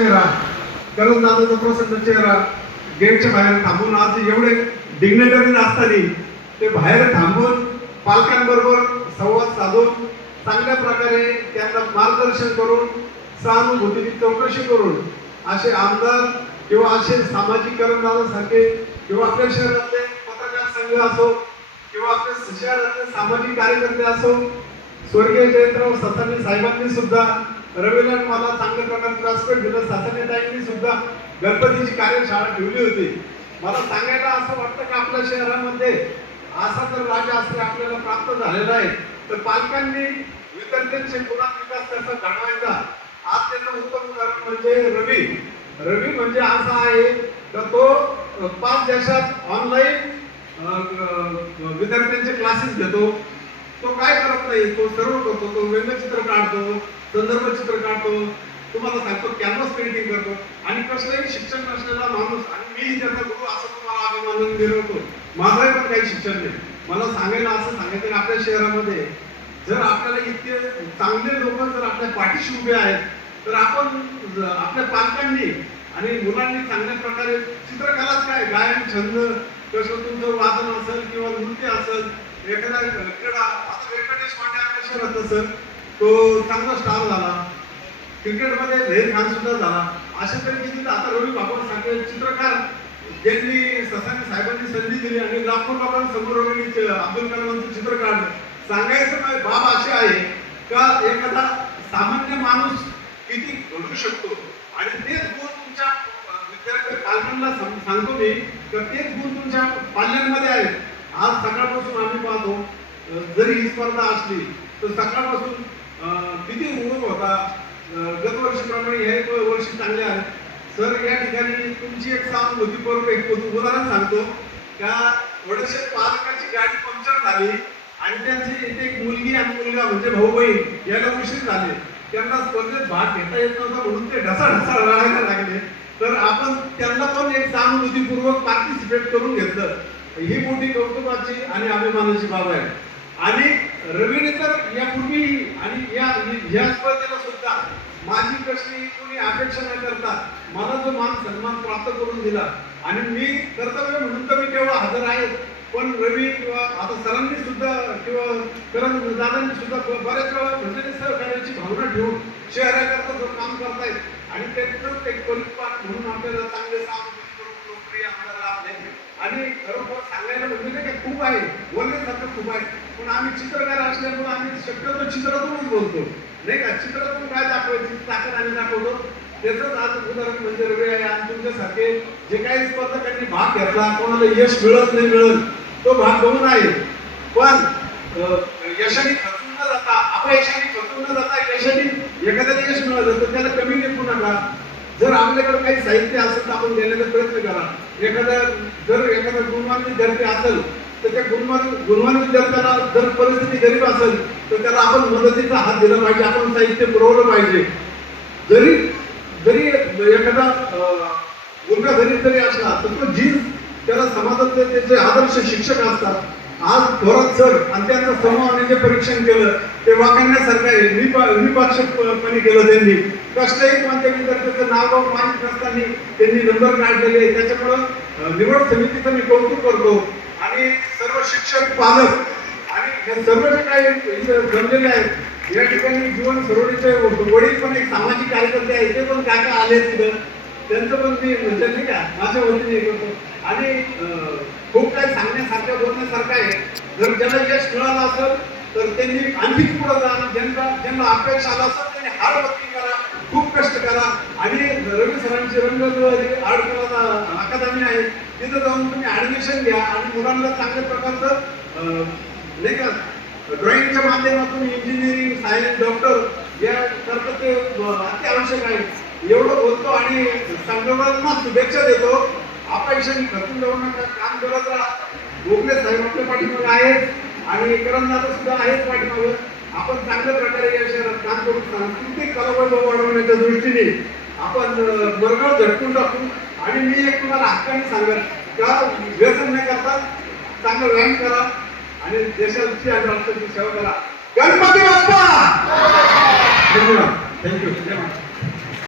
चेहरा करण दादाचा प्रसन्न चेहरा गेटच्या बाहेर थांबून आज एवढे डिग्नेटरी असताना ते बाहेर थांबून पालकांबरोबर संवाद साधून चांगल्या प्रकारे त्यांना मार्गदर्शन करून सहानुभूतीची चौकशी करून असे आमदार किंवा असे सामाजिक दादासारखे किंवा आपल्या शहरातले पत्रकार संघ असो किंवा आपल्या शहरातले सामाजिक कार्यकर्ते असो स्वर्गीय जयंतराव ससाने साहेबांनी सुद्धा रवीला मला चांगल्या प्रकारे व्यासपीठ दिलं. सासाने ताईंनी सुद्धा गणपतीची कार्यशाळा ठेवली होती. मला सांगायला असं वाटतं की आपल्या शहरामध्ये असा जर राजा असले आपल्याला प्राप्त झालेला आहे. तर पालकांनी विद्यार्थ्यांचे पुन्हा विकास कसा जाणवायचा आज त्याचं उत्तम उदाहरण म्हणजे रवी. रवी म्हणजे असा आहे तर तो पाच देशात ऑनलाईन विद्यार्थ्यांचे क्लासेस घेतो. तो काय करत नाही? तो सर्व करतो. तो व्यंगचित्र काढतो. संदर्भ चित्र काढतो तुम्हाला सांगतो कॅनव्हास पेंटिंग करतो. आणि कसलंही शिक्षण नसलेला माणूस आणि मी त्याचा गुरु असं तुम्हाला अभिमानाने मिळवतो माझंही पण काही शिक्षण नाही. मला सांगायला असं सांगायचं की आपल्या शहरामध्ये जर आपल्याला इतके चांगले लोक जर आपल्या पाठीशी उभे आहेत तर आपण आपल्या पालकांनी आणि मुलांनी चांगल्या प्रकारे चित्रकलाच काय? गायन छंद कसं तुमचं वादन असेल किंवा नृत्य असेल एखादा क्रीडा असं व्यंकटेश पांडे आपल्या शहरात असेल तो चांगला स्टार झाला. क्रिकेटमध्ये झहीर खान सुद्धा झाला. अशा तऱ्हेचे आता रवी बापट सारखे चित्रकार ज्यांनी ससाने साहेबांनी संधी दिली आणि लाखो लोकांना समोर अब्दुल कलामांचं चित्र काढलं. सांगायचं बाब असे आहे का एखादा सामान्य माणूस किती घडू शकतो? आणि तेच गुण तुमच्या विद्यार्थी पालकांना सांगतो मी तर तेच गुण तुमच्या पाल्यांमध्ये आहेत. आज सकाळपासून आम्ही पाहतो जरी ही स्पर्धा असली तर सकाळपासून किती ऊन होता. गतवर्षीप्रमाणे हे वर्षी चांगले आहे सर या ठिकाणी तुमची एक सहानुभूतीपूर्वक एक उदाहरण सांगतो. का थोडेसे पालकाची गाडी पंक्चर झाली आणि त्यांची इथे एक मुलगी आणि मुलगा म्हणजे भाऊ बहीण याला उशीर झाले. त्यांना स्पर्धेत भाग घेता येत नव्हता म्हणून ते ढसा ढसा रडायला लागले. तर आपण त्यांना पण एक सहानुभूतीपूर्वक पार्टिसिपेट करून घेतलं. ही मोठी कौतुकाची आणि अभिमानाची बाब आहे. आणि रवीने तर यापूर्वी आणि या या स्पर्धेला सुद्धा माझी कशी कोणी अपेक्षा न करता मला जो मान सन्मान प्राप्त करून दिला. आणि मी कर्तव्य म्हणून तर मी केवळ हजर आहे पण रवी किंवा आता सरांनी सुद्धा किंवा करण दादांनी सुद्धा बऱ्याच वेळा म्हणजे सहकार्याची भावना ठेवून शहराकरता जो काम करतायत आणि त्यांचं ते परिपाठ म्हणून आपल्याला चांगले सांग आणि खरोखर सांगायला म्हणजे नाही का खूप आहे. बोलण्यासारखं खूप आहे. पण आम्ही चित्रकार असल्यामुळे आम्ही शक्यतो चित्रातूनच बोलतो. नाही का? चित्रातून काय दाखवायची? ताकद आम्ही दाखवतो. त्याचंच आज उदाहरण म्हणजे रवी आहे. आणि तुमच्यासारखे जे काही स्पर्धकांनी भाग घेतला कोणाला यश मिळत नाही मिळत तो भाग गमून आहे. पण यशाने खचून न जाता अपयशाने खचून न जाता यशाने एखाद्याला यश मिळालं तर त्याला कमी लेखू नका. जर आपल्याकडे काही साहित्य असेल तर आपण देण्याचा प्रयत्न करा एखादा जर एखादा गुणवान विद्यार्थी असेल तर त्या गुणवान गुणवान विद्यार्थ्याला जर परिस्थिती गरीब असेल तर त्याला आपण मदतीचा हात दिला पाहिजे आपण साहित्य पुरवलं पाहिजे. जरी जरी एखादा अं, मुलगा गरीब जरी असला तर तो जीव त्याला समाजातले त्याचे आदर्श शिक्षक असतात आज थोरात सर आणि त्यांचं समूहाने जे परीक्षण केलं ते वाकण्यासारखं आहे. निपा- निपक्षपणे केलं त्यांनी. कष्टही कोणत्या विद्यार्थ्याचं नाव गाव माहीत नसताना त्यांनी नंबर काढलेले त्याच्यामुळं निवड समितीचं मी कौतुक करतो. आणि सर्व शिक्षक पालक आणि हे सर्व जे काही जमलेले आहेत या ठिकाणी जीवन सरोडीचे वडील पण एक सामाजिक कार्यकर्ते आहेत. ते पण काका आले तिथं. त्यांचं पण मी म्हणजे नाही का माझ्या वतीने करतो. सारखं आहे. जर ज्याला यश मिळालं असेल तर त्यांनी आणखी पुढे जा ज्यांना ज्यांना अपेक्षा आला असेल त्यांनी हार्ड वर्किंग करा खूप कष्ट करा. आणि रवी सरांचे रंग आर्ट कला अकादमी आहे. तिथं जाऊन तुम्ही ऍडमिशन घ्या. आणि मुलांना चांगल्या प्रकारचं अं, नाही का ड्रॉइंगच्या माध्यमातून इंजिनिअरिंग सायन्स डॉक्टर या करता ते अति आवश्यक आहे. एवढं बोलतो आणि संघटनांना शुभेच्छा देतो. अपेक्षाने खचून जाऊ नका काम करत राहा. गोखले साहेब आपल्या पाठीमागे आहेत आणि करंदादा सुद्धा आहेत पाठीमागं. आपण चांगल्या प्रकारे या शहरात काम करून सांस्कृतिक कलावैभव वाढवण्याच्या दृष्टीने आपण अं, झटकून टाकू. आणि मी एक तुम्हाला हक्काने सांगत का व्यसन न करता चांगलं व्यायाम करा आणि देशाची आणि राष्ट्राची सेवा करा. गणपती बाप्पा! धन्यवाद. थँक्यू